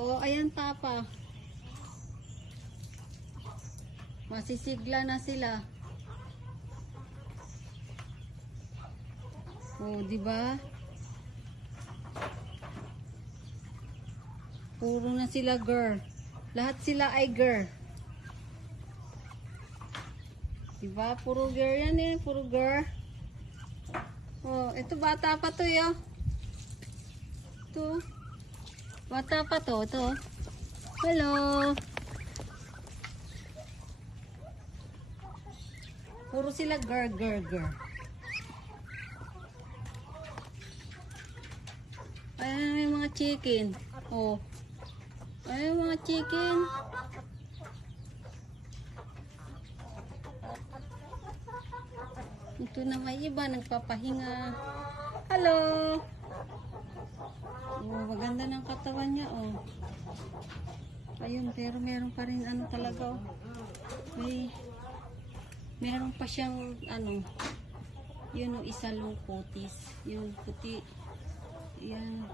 Oh, ayan papa. Masisigla na sila. Oh, di ba? Puro na sila girl. Lahat sila ay girl. Diba? Puro girl yan eh. Puro girl. Oh, ito bata pa to yo. Ito. Bata pa to. Ito. Hello. Puro sila girl, girl, girl. Ayan may mga chicken. Oh. Ayan mga chicken. Ito na may iba, nagpapahinga. Hello! Oh, maganda ng katawan niya, oh. Ayun, pero meron pa rin ano talaga, oh. Meron pa siyang, ano, yun, oh, isa long putis. Yung puti, yan.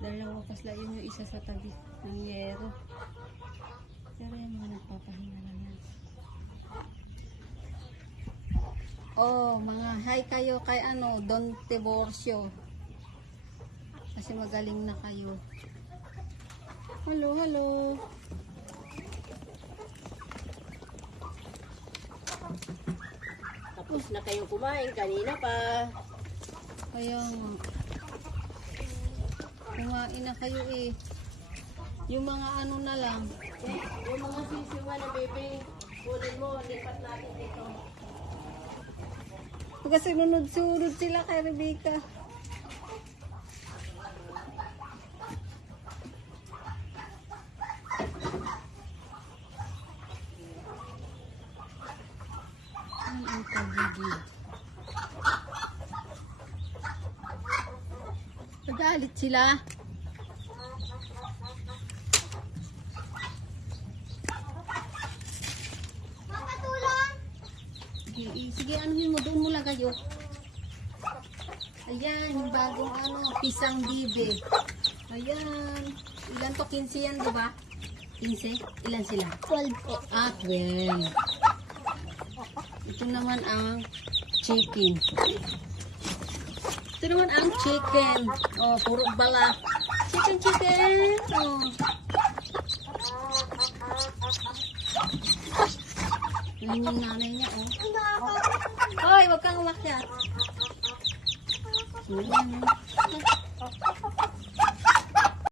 Dalawa kasla, yun yung isa sa tabi ng yero. Pero yung mga nagpapahinga lang yan. Oh, mga hi kayo kay ano, Don Tiborcio. Kasi magaling na kayo. Hello, hello. Tapos na kayong kumain kanina pa. Kaya nga. Kumain na kayo eh. Yung mga ano na lang. Yung mga sisiwa na bebe, kunin mo, lipat natin dito. Kasi sunod-sunod sila kay Rebecca. Ang pagigid. Nagalit sila. Sige, anuhin mo, doon mo lang kayo. Ayan, yung bagong ano, pisang bibe. Ayan. Ilan to? 15 yan, diba? 15? Ilan sila? 12 po. Ah, 12. Ito naman ang chicken. Ito naman ang chicken. Oh, puro bala. Chicken, chicken. Oh. Yan yung nanay niya, oh. Hoy, wag kang umakyat. Ayan, oh.